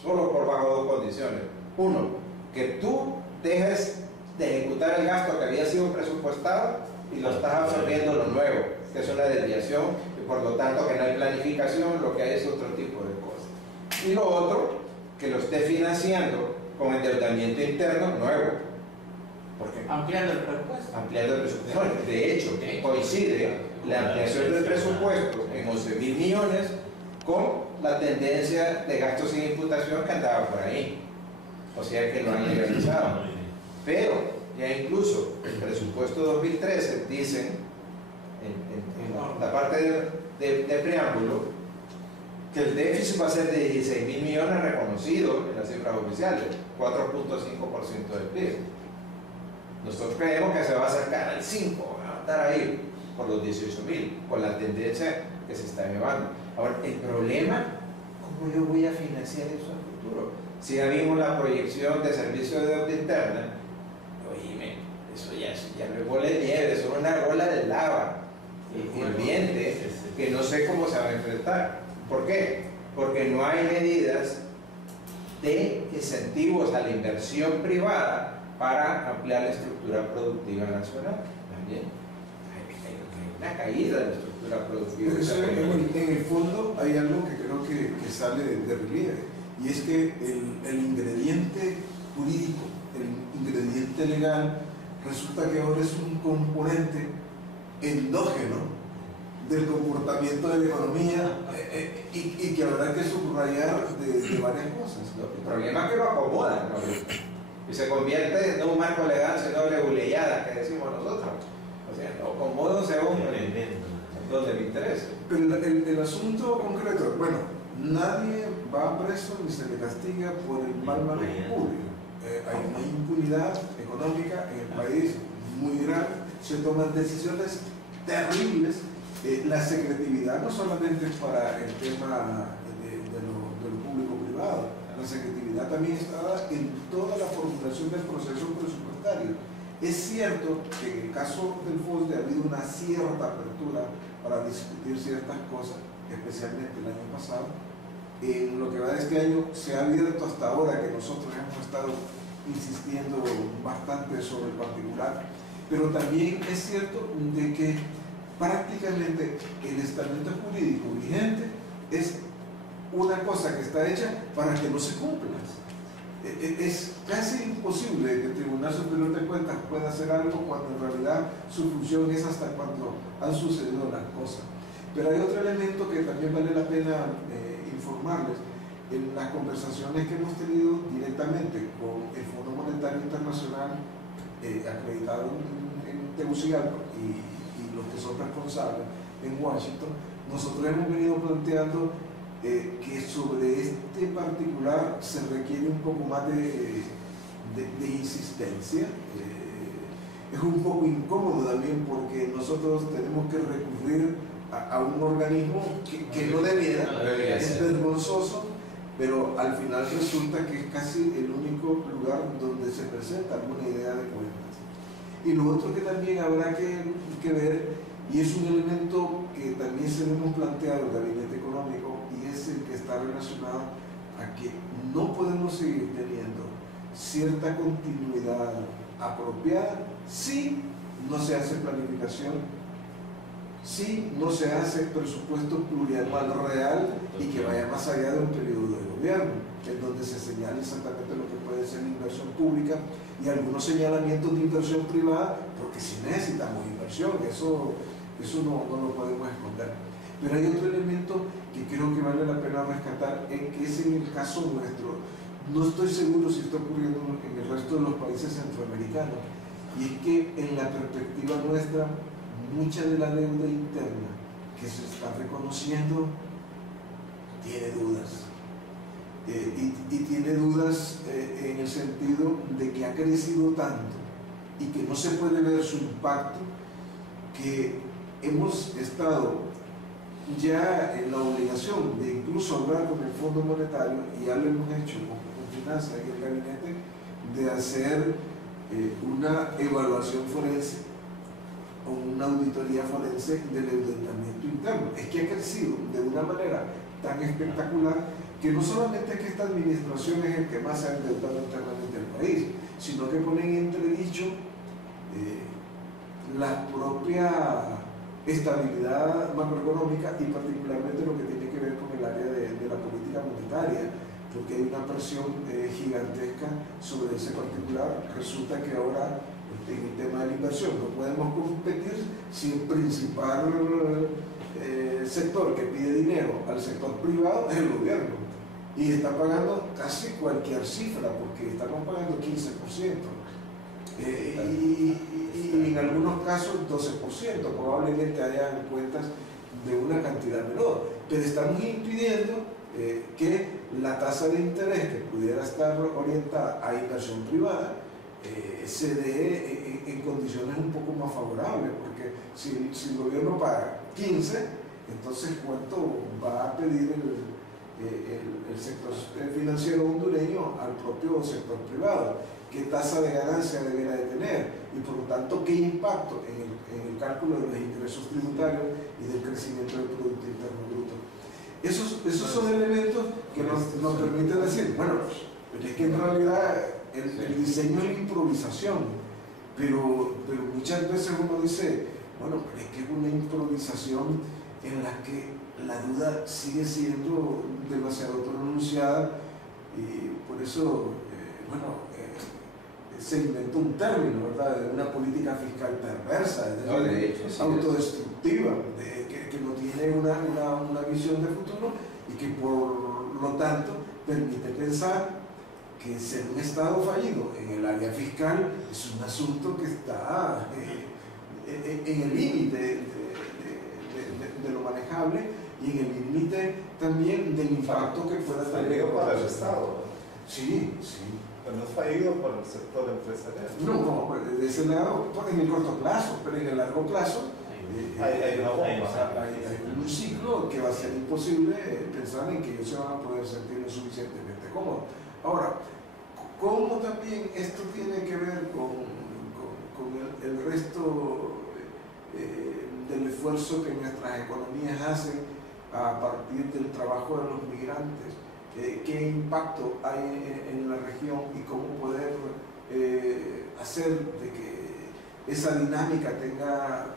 solo por bajo dos condiciones. Uno, que tú dejes de ejecutar el gasto que había sido presupuestado y lo estás absorbiendo lo nuevo, que es una desviación, y por lo tanto que no hay planificación, lo que hay es otro tipo de cosas. Y lo otro, que lo estés financiando con endeudamiento interno nuevo. Porque ampliando el presupuesto. Ampliando el presupuesto. De hecho, coincide la ampliación del presupuesto en 11.000 millones con la tendencia de gastos sin imputación que andaba por ahí. O sea que lo han legalizado. Pero ya incluso el presupuesto 2013 dicen en la parte de preámbulo que el déficit va a ser de 16.000 millones reconocido en las cifras oficiales, 4.5% del PIB. Nosotros creemos que se va a acercar al 5, va a estar ahí por los 18.000, con la tendencia que se está llevando. Ahora, el problema, ¿cómo yo voy a financiar eso en el futuro? Si ya vimos la proyección de servicio de deuda interna, oíme, eso ya no es bola de nieve, eso es una bola de lava hirviente que no sé cómo se va a enfrentar. ¿Por qué? Porque no hay medidas de incentivos a la inversión privada para ampliar la estructura productiva nacional. También hay una caída de la estructura productiva. Eso en el fondo hay algo que creo que sale de relieve, y es que el ingrediente jurídico, el ingrediente legal, resulta que ahora es un componente endógeno del comportamiento de la economía y que habrá que subrayar de varias cosas. El problema es que lo acomodan, ¿no? Y se convierte en un marco legal, sino reguleyada, que decimos nosotros. O sea, lo acomodan según donde le interese. Pero el asunto concreto, bueno, nadie va preso ni se le castiga por el mal manejo público. Hay una impunidad económica en el país muy grave, se toman decisiones terribles. La secretividad no solamente es para el tema de lo público-privado, la secretividad también está dada en toda la formulación del proceso presupuestario. Es cierto que en el caso del FOSDE ha habido una cierta apertura para discutir ciertas cosas, especialmente el año pasado. En lo que va de este año se ha abierto hasta ahora, que nosotros hemos estado insistiendo bastante sobre el particular, pero también es cierto de que prácticamente el estamento jurídico vigente es una cosa que está hecha para que no se cumpla. Es casi imposible que el Tribunal Superior de Cuentas pueda hacer algo cuando en realidad su función es hasta cuando han sucedido las cosas. Pero hay otro elemento que también vale la pena informarles. En las conversaciones que hemos tenido directamente con el Fondo Monetario Internacional acreditado en Tegucigalpa y los que son responsables en Washington, nosotros hemos venido planteando que sobre este particular se requiere un poco más de insistencia. Es un poco incómodo también porque nosotros tenemos que recurrir a un organismo que no debiera, es vergonzoso, pero al final resulta que es casi el único lugar donde se presenta alguna idea de cuentas. Y lo otro que también habrá que ver, y es un elemento que también se lo hemos planteado al Gabinete Económico, y es el que está relacionado a que no podemos seguir teniendo cierta continuidad apropiada si no se hace planificación, si no se hace presupuesto plurianual real y que vaya más allá de un periodo de gobierno, en donde se señala exactamente lo que puede ser la inversión pública y algunos señalamientos de inversión privada, porque si necesitamos inversión, eso eso no lo podemos esconder. Pero hay otro elemento que creo que vale la pena rescatar, que es en el caso nuestro. No estoy seguro si está ocurriendo en el resto de los países centroamericanos, y es que en la perspectiva nuestra, mucha de la deuda interna que se está reconociendo tiene dudas. Y tiene dudas en el sentido de que ha crecido tanto y que no se puede ver su impacto, que hemos estado ya en la obligación de incluso hablar con el Fondo Monetario, y ya lo hemos hecho con Finanzas y el Gabinete, de hacer una evaluación forense o una auditoría forense del endeudamiento interno. Es que ha crecido de una manera tan espectacular que no solamente es que esta administración es el que más se ha endeudado internamente al país, sino que pone en entredicho la propia estabilidad macroeconómica, y particularmente lo que tiene que ver con el área de la política monetaria, porque hay una presión gigantesca sobre ese particular. Resulta que ahora, en el tema de la inversión, no podemos competir si el principal sector que pide dinero al sector privado es el gobierno, y está pagando casi cualquier cifra, porque estamos pagando 15%. Y en algunos casos 12%, probablemente hayan cuentas de una cantidad menor, pero estamos impidiendo que la tasa de interés que pudiera estar orientada a inversión privada se dé en condiciones un poco más favorables, porque si el gobierno paga 15, entonces ¿cuánto va a pedir el sector financiero hondureño al propio sector privado? ¿Qué tasa de ganancia debería de tener? Y por lo tanto, ¿qué impacto en el cálculo de los ingresos tributarios y del crecimiento del Producto Interno Bruto? Esos son elementos que nos permiten decir, bueno, es que en realidad el diseño es la improvisación, pero muchas veces uno dice, bueno, pero es que es una improvisación en la que la duda sigue siendo demasiado pronunciada, y por eso, se inventó un término, ¿verdad?, de una política fiscal perversa, de hecho, sí, autodestructiva, que no tiene una visión de futuro, y que por lo tanto permite pensar que ser un Estado fallido en el área fiscal es un asunto que está en el límite de lo manejable, y en el límite también del impacto que pueda tener. Fallido para el Estado. Sí. Pero no es fallido para el sector empresarial. No, de ese lado, en el corto plazo, pero en el largo plazo Hay una bomba. hay un ciclo que va a ser imposible pensar en que ellos se van a poder sentir lo suficientemente cómodos. Ahora, ¿cómo también esto tiene que ver con el resto del esfuerzo que nuestras economías hacen a partir del trabajo de los migrantes? ¿Qué impacto hay en la región, y cómo poder hacer de que esa dinámica tenga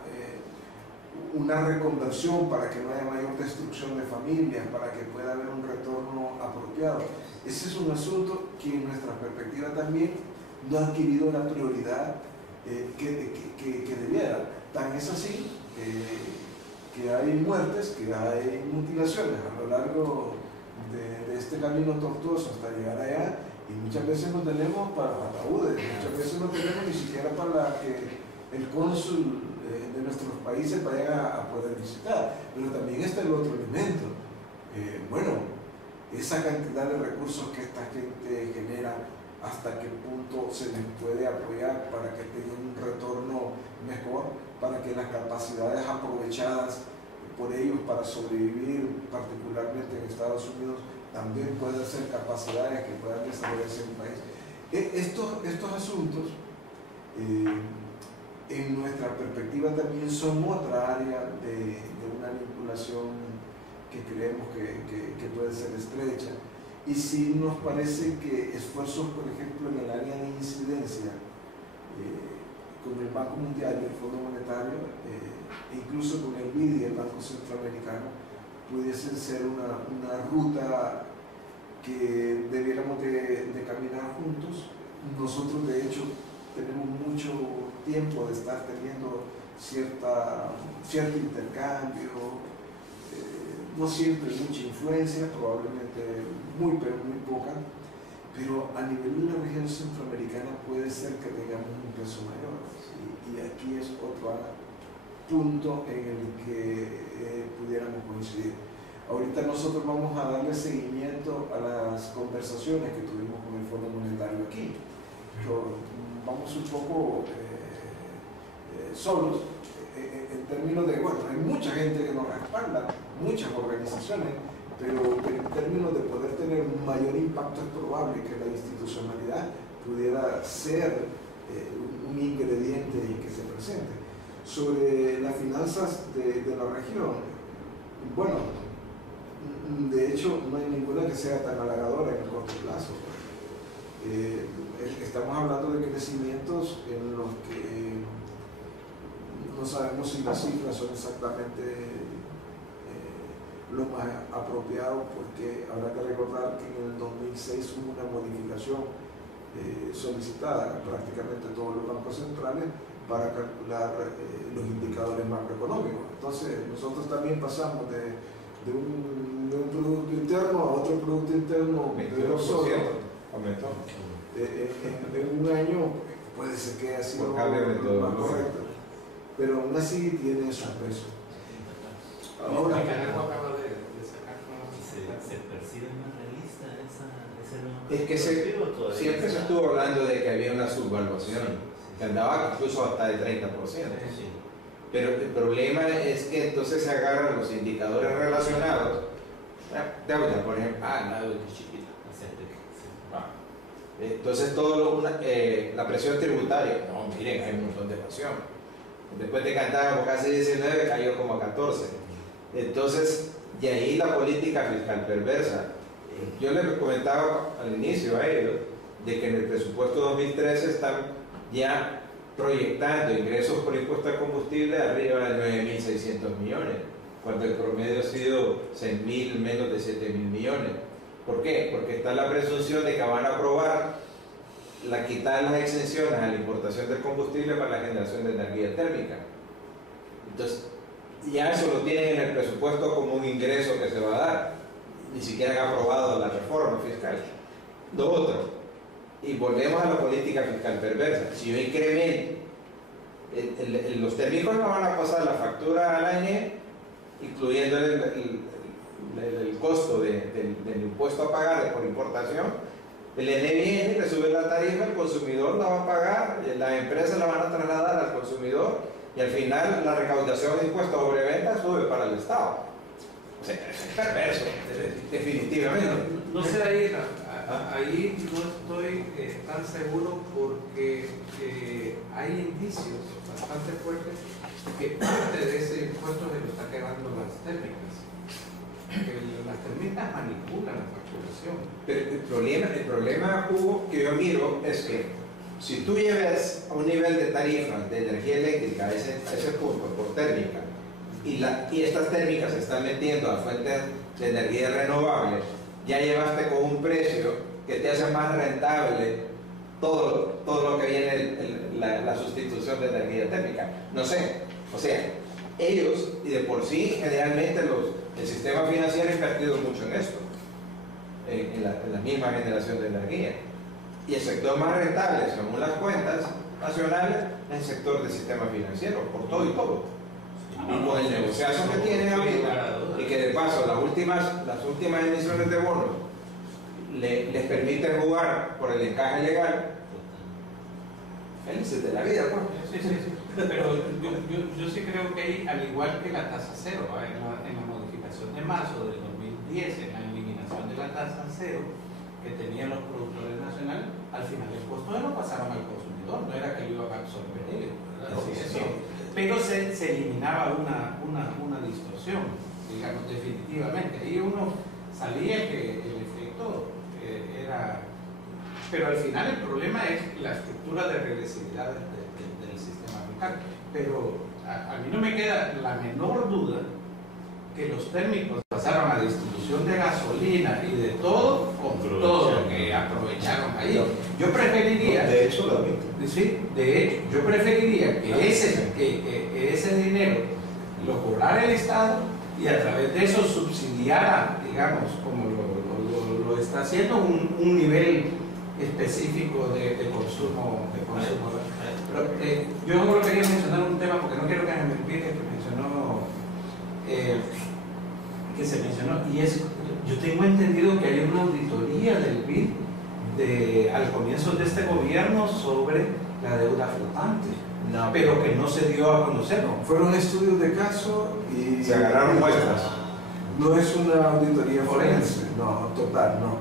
una reconversión para que no haya mayor destrucción de familias, para que pueda haber un retorno apropiado? Ese es un asunto que en nuestra perspectiva también no ha adquirido la prioridad que debiera. Tan es así que hay muertes, que hay mutilaciones a lo largo de este camino tortuoso hasta llegar allá, y muchas veces no tenemos para ataúdes, muchas veces no tenemos ni siquiera para que el cónsul de nuestros países vaya a poder visitar. Pero también está el otro elemento, esa cantidad de recursos que esta gente genera, hasta qué punto se les puede apoyar para que tengan un retorno mejor, para que las capacidades aprovechadas por ellos para sobrevivir, particularmente en Estados Unidos, también pueden ser capacidades que puedan desarrollarse en un país. Estos asuntos, en nuestra perspectiva, también son otra área de una vinculación que creemos que puede ser estrecha. Y sí nos parece que esfuerzos, por ejemplo, en el área de incidencia, con el Banco Mundial y el Fondo Monetario, incluso con el BID y el Banco Centroamericano, pudiesen ser una ruta que debiéramos de caminar juntos. Nosotros, de hecho, tenemos mucho tiempo de estar teniendo cierto intercambio, no siempre mucha influencia, probablemente pero muy poca, pero a nivel de la región centroamericana puede ser que tengamos un peso mayor, ¿sí? Y aquí es otro punto en el que pudiéramos coincidir. Ahorita nosotros vamos a darle seguimiento a las conversaciones que tuvimos con el Fondo Monetario aquí. Vamos un poco solos en términos de, bueno, hay mucha gente que nos respalda, muchas organizaciones, pero en términos de poder tener un mayor impacto es probable que la institucionalidad pudiera ser un ingrediente y que se presente. Sobre las finanzas de la región, bueno, de hecho no hay ninguna que sea tan halagadora en el corto plazo. Estamos hablando de crecimientos en los que no sabemos si las cifras son exactamente lo más apropiado, porque habrá que recordar que en el 2006 hubo una modificación solicitada a prácticamente todos los bancos centrales para calcular los indicadores macroeconómicos. Entonces nosotros también pasamos de un producto interno a otro producto interno de 22%. Aumentó. En un año puede ser que haya sido más correcto, pero aún así tiene su peso. Ahora, Nicaragua acaba de sacar ¿Se percibe más realista ese nuevo? Es que siempre se estuvo hablando de que había una subvaluación, que andaba incluso hasta de 30%. Sí. Pero el problema es que entonces se agarran los indicadores relacionados. Deuda, por ejemplo, la deuda es chiquita. Entonces la presión tributaria, no, miren, hay un montón de evasión. Después de cantar como casi 19, cayó como a 14. Entonces, de ahí la política fiscal perversa. Yo les comentaba al inicio a ellos de que en el presupuesto 2013 están ya proyectando ingresos por impuesto al combustible arriba de 9.600 millones, cuando el promedio ha sido 6.000, menos de 7.000 millones. ¿Por qué? Porque está la presunción de que van a aprobar la quitar las exenciones a la importación del combustible para la generación de energía térmica. Entonces, ya eso lo tienen en el presupuesto como un ingreso que se va a dar. Ni siquiera han aprobado la reforma fiscal. Lo otro, y volvemos a la política fiscal perversa. Si yo incremento, los térmicos no van a pasar la factura al ANE, incluyendo el costo del impuesto a pagar por importación. El ENE viene, le sube la tarifa, el consumidor la va a pagar, las empresas la van a trasladar al consumidor y al final la recaudación de impuestos sobre ventas sube para el Estado. O sea, es perverso, definitivamente. No sé, ahí no estoy tan seguro porque hay indicios bastante fuertes que parte de ese impuesto se lo está quedando las térmicas. Las térmicas manipulan la facturación. Pero el problema, Hugo, que yo miro es que si tú lleves a un nivel de tarifas de energía eléctrica a ese punto por térmica y estas térmicas se están metiendo a fuentes de energía renovable, ya llevaste con un precio que te hace más rentable todo lo que viene la sustitución de energía térmica. No sé, o sea, ellos, y de por sí, generalmente el sistema financiero ha invertido mucho en esto, en la misma generación de energía. Y el sector más rentable, según las cuentas nacionales, es el sector del sistema financiero, por todo y todo. Y con el negociazo que tienen ahorita, y que de paso las últimas emisiones de bonos les permiten jugar por el encaje legal, felices de la vida, pues. Sí. Pero yo sí creo que hay, al igual que la tasa cero, en la modificación de marzo del 2010, en la eliminación de la tasa cero que tenían los productores nacionales, al final el costo lo pasaban al consumidor, no era que lo iban a absorber ellos, ¿verdad? Sí, pero se eliminaba una distorsión, digamos, definitivamente. Y uno sabía que el efecto era... Pero al final el problema es la estructura de regresividad del sistema fiscal. Pero a mí no me queda la menor duda que los térmicos pasaron a distribución de gasolina y de todo, con todo lo que aprovecharon ahí. Yo preferiría, De hecho, lo admito. sí, de hecho, yo preferiría que ese dinero lo cobrara el Estado y a través de eso subsidiara, digamos, como lo está haciendo, un nivel específico de consumo. Pero, yo solo quería mencionar un tema porque no quiero que me olvide que se mencionó, y es, yo tengo entendido que hay una auditoría del BID al comienzo de este gobierno sobre la deuda flotante, pero que no se dio a conocer. Fueron estudios de caso y Se agarraron muestras. No es una auditoría forense, no, total, no.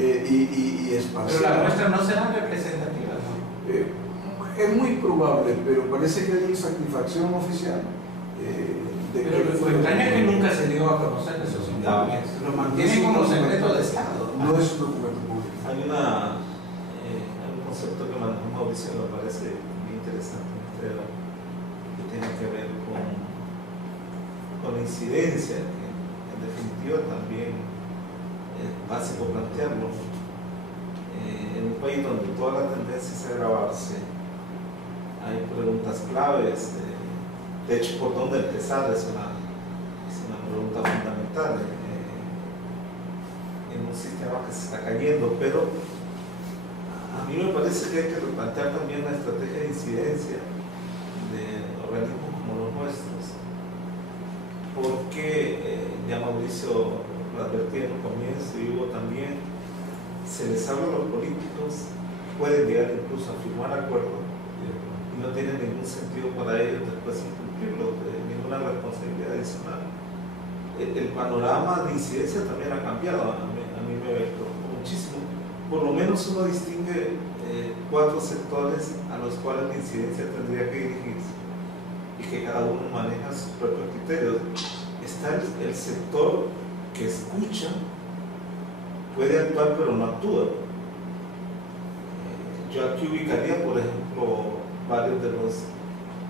Y es Pero parcial. las muestras no serán representativas, ¿no? Es muy probable, pero parece que hay insatisfacción oficial. Pero lo extraño es que nunca se dio a conocer esos informes. Lo mantienen como secreto de Estado. No es un documento público. Hay un concepto que manejó Mauricio, me parece muy interesante en este debate, que tiene que ver con la incidencia, que en definitiva también es básico plantearlo. En un país donde toda la tendencia es a agravarse, hay preguntas claves. De hecho, ¿por dónde empezar? Es una pregunta fundamental en un sistema que se está cayendo, pero a mí me parece que hay que replantear también la estrategia de incidencia de organismos como los nuestros, porque ya Mauricio lo advertía en un comienzo y Hugo también, se les habla a los políticos, pueden llegar incluso a firmar acuerdos y no tiene ningún sentido para ellos después incumplirlo, ninguna responsabilidad adicional. El panorama de incidencia también ha cambiado, a mí me preocupa muchísimo. Por lo menos uno distingue 4 sectores a los cuales la incidencia tendría que dirigirse y que cada uno maneja sus propios criterios. Está el sector que escucha, puede actuar pero no actúa. Yo aquí ubicaría, por ejemplo, varios de los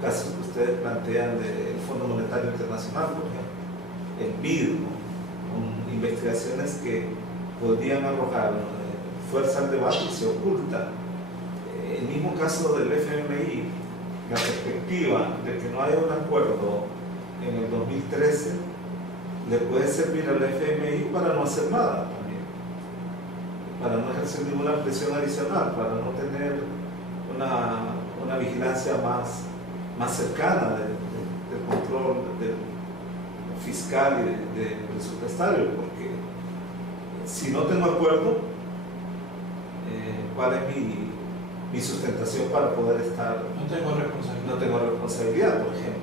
casos que ustedes plantean del Fondo Monetario Internacional, por ejemplo, el BID, con investigaciones que podrían arrojar fuerza al debate y se oculta. El mismo caso del FMI, la perspectiva de que no haya un acuerdo en el 2013 le puede servir al FMI para no hacer nada también, para no ejercer ninguna presión adicional, para no tener una vigilancia más cercana del control fiscal y de presupuestario, porque si no tengo acuerdo, ¿cuál es mi sustentación para poder estar? No tengo responsabilidad, por ejemplo.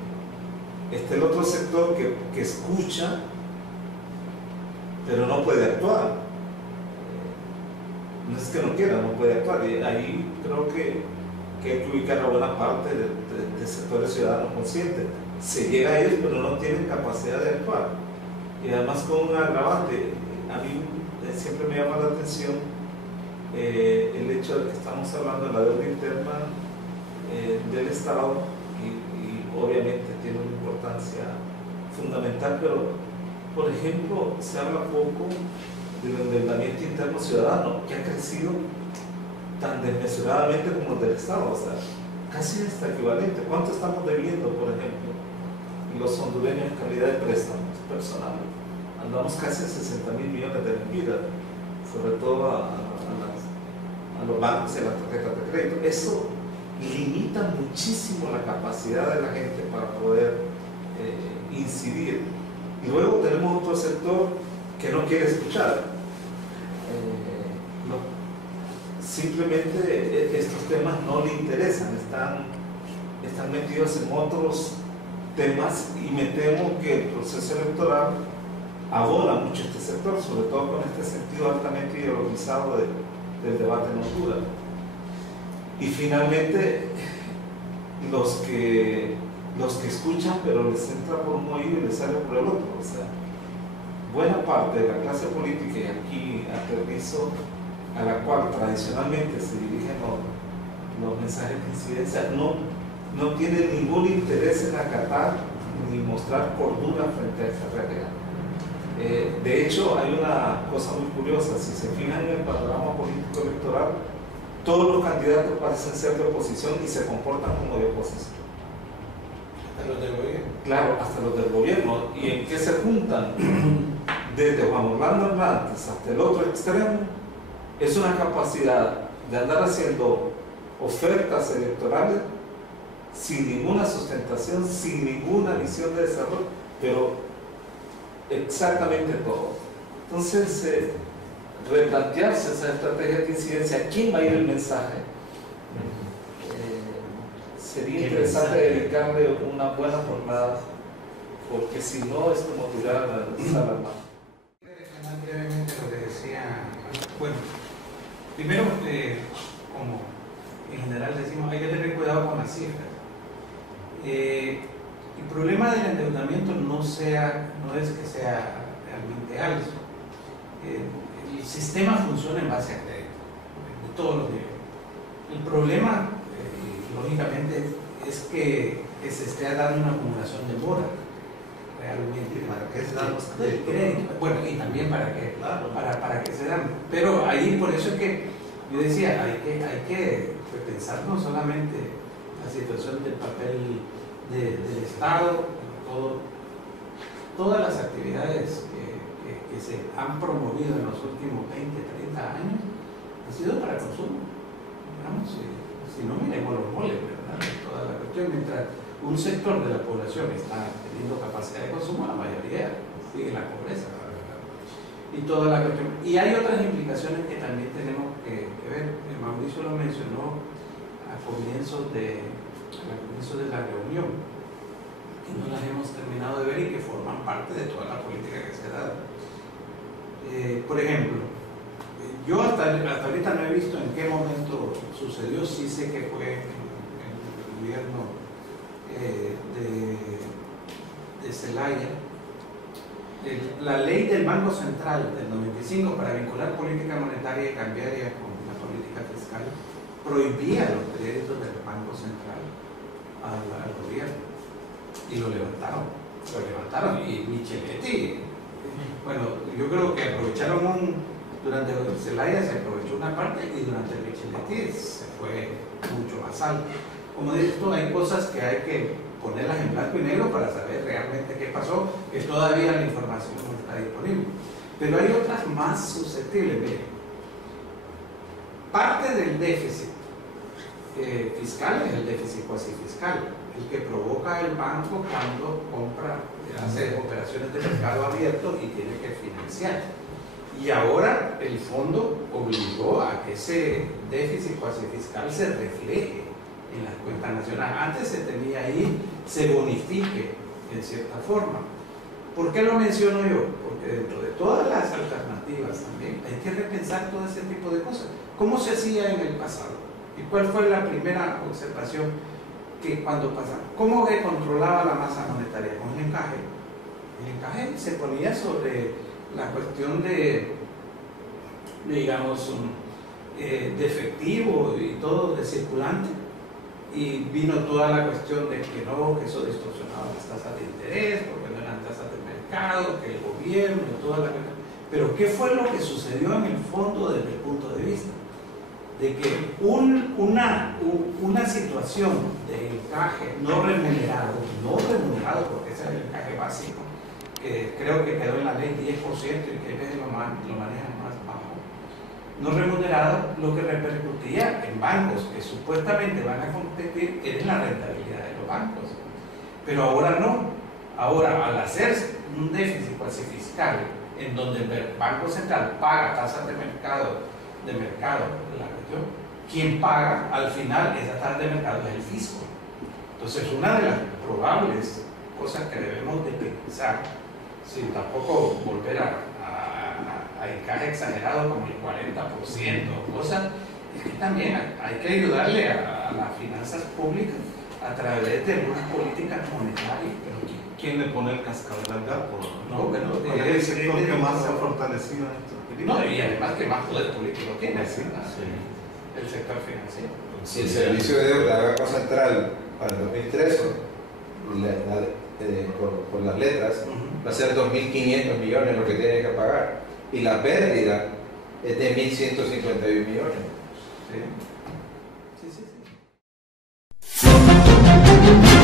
Está el otro sector que escucha, pero no puede actuar. No es que no quiera, no puede actuar. Y ahí creo que hay que ubicar a buena parte de sectores ciudadanos conscientes. Se llega a ellos, pero no tienen capacidad de actuar. Y además con un agravante, a mí siempre me llama la atención el hecho de que estamos hablando de la deuda interna del Estado y obviamente tiene una importancia fundamental, pero por ejemplo se habla poco del endeudamiento interno ciudadano, que ha crecido tan desmesuradamente como el del Estado, o sea, casi está equivalente. ¿Cuánto estamos debiendo, por ejemplo, los hondureños en calidad de préstamos personales? Andamos casi a 60.000 millones de lempiras, sobre todo a los bancos y a las tarjetas de crédito. Eso limita muchísimo la capacidad de la gente para poder incidir. Y luego tenemos otro sector que no quiere escuchar. Simplemente estos temas no le interesan, están metidos en otros temas y me temo que el proceso electoral abona mucho este sector, sobre todo con este sentido altamente ideologizado del debate en Honduras. Y finalmente, los que escuchan, pero les entra por un oído y les sale por el otro. O sea, buena parte de la clase política, y aquí aterrizo, a la cual tradicionalmente se dirigen los mensajes de incidencia, no tiene ningún interés en acatar ni mostrar cordura frente a esta realidad. De hecho, hay una cosa muy curiosa. Si se fijan en el panorama político electoral, todos los candidatos parecen ser de oposición y se comportan como de oposición. Hasta los del gobierno. Claro, hasta los del gobierno. ¿Y en qué se juntan? Desde Juan Orlando Hernández hasta el otro extremo, es una capacidad de andar haciendo ofertas electorales sin ninguna sustentación, sin ninguna visión de desarrollo, pero exactamente todo. Entonces, replantearse esa estrategia de incidencia, ¿a quién va a ir el mensaje? Sería interesante dedicarle una buena jornada, porque si no es como tirar a la sala. Brevemente lo que decía, bueno, primero, como en general decimos, hay que tener cuidado con las cifras. El problema del endeudamiento no es que sea realmente alto. El sistema funciona en base a crédito, de todos los niveles. El problema, lógicamente, es que se esté dando una acumulación de mora realmente para que se dan los créditos. Bueno, y también para que se dan. Pero ahí, por eso es que yo decía, hay que repensar no solamente la situación del papel del Estado, todas las actividades que se han promovido en los últimos 20, 30 años han sido para consumo. Digamos, si no miremos los moles, ¿verdad? Toda la cuestión, mientras un sector de la población está teniendo capacidad de consumo, la mayoría sigue en la pobreza, ¿verdad? Y toda la cuestión. Y hay otras implicaciones que también tenemos que ver. Mauricio lo mencionó al comienzo de la reunión, que no las hemos terminado de ver y que forman parte de toda la política que se ha dado. Por ejemplo, yo hasta ahorita no he visto en qué momento sucedió, sí sé que fue en el gobierno de Zelaya, la ley del Banco Central del 95 para vincular política monetaria y cambiaria con la política fiscal prohibía los créditos del Banco Central al gobierno y lo levantaron y Micheletti, bueno, yo creo que aprovecharon durante Zelaya se aprovechó una parte y durante el Micheletti se fue mucho más alto. Como dices tú, hay cosas que hay que ponerlas en blanco y negro para saber realmente qué pasó, que todavía la información no está disponible. Pero hay otras más susceptibles. Miren, parte del déficit fiscal es el déficit cuasi fiscal, el que provoca el banco cuando hace operaciones de mercado abierto y tiene que financiar. Y ahora el fondo obligó a que ese déficit cuasi fiscal se refleje en las cuentas nacionales. Antes se tenía ahí, se bonifique en cierta forma. ¿Por qué lo menciono yo? Porque dentro de todas las alternativas también hay que repensar todo ese tipo de cosas. ¿Cómo se hacía en el pasado? ¿Y cuál fue la primera observación que cuando pasaba? ¿Cómo se controlaba la masa monetaria? Con el encaje. El encaje se ponía sobre la cuestión de digamos, de efectivo y todo, de circulante. Y vino toda la cuestión de que no, que eso distorsionaba las tasas de interés, porque no eran tasas de mercado, que el gobierno y toda la cuestión. Pero ¿qué fue lo que sucedió en el fondo desde el punto de vista? De que una situación de encaje no remunerado, porque ese es el encaje básico, que creo que quedó en la ley 10% y que a veces lo manejan más bajo, no remunerado, lo que repercutía en bancos que supuestamente van a competir es la rentabilidad de los bancos. Pero ahora no. Ahora, al hacer un déficit cuasi fiscal, en donde el Banco Central paga tasas de mercado, la cuestión, quien paga al final esa tasa de mercado es el fisco. Entonces, una de las probables cosas que debemos de pensar, sin tampoco volver a encaje exagerado como el 40% o cosas, es que también hay que ayudarle a las finanzas públicas a través de unas políticas monetarias. Pero ¿quién le pone el cascabel al gato? No, bueno, es el sector que más se ha fortalecido en esto. No, y además que más poder político tiene, sí. El sector financiero. Si el servicio de deuda del Banco Central para el 2013, por las letras, Ujú. va a ser 2.500 millones lo que tiene que pagar. Y la pérdida es de 1.151 millones. Sí. Sí, sí, sí.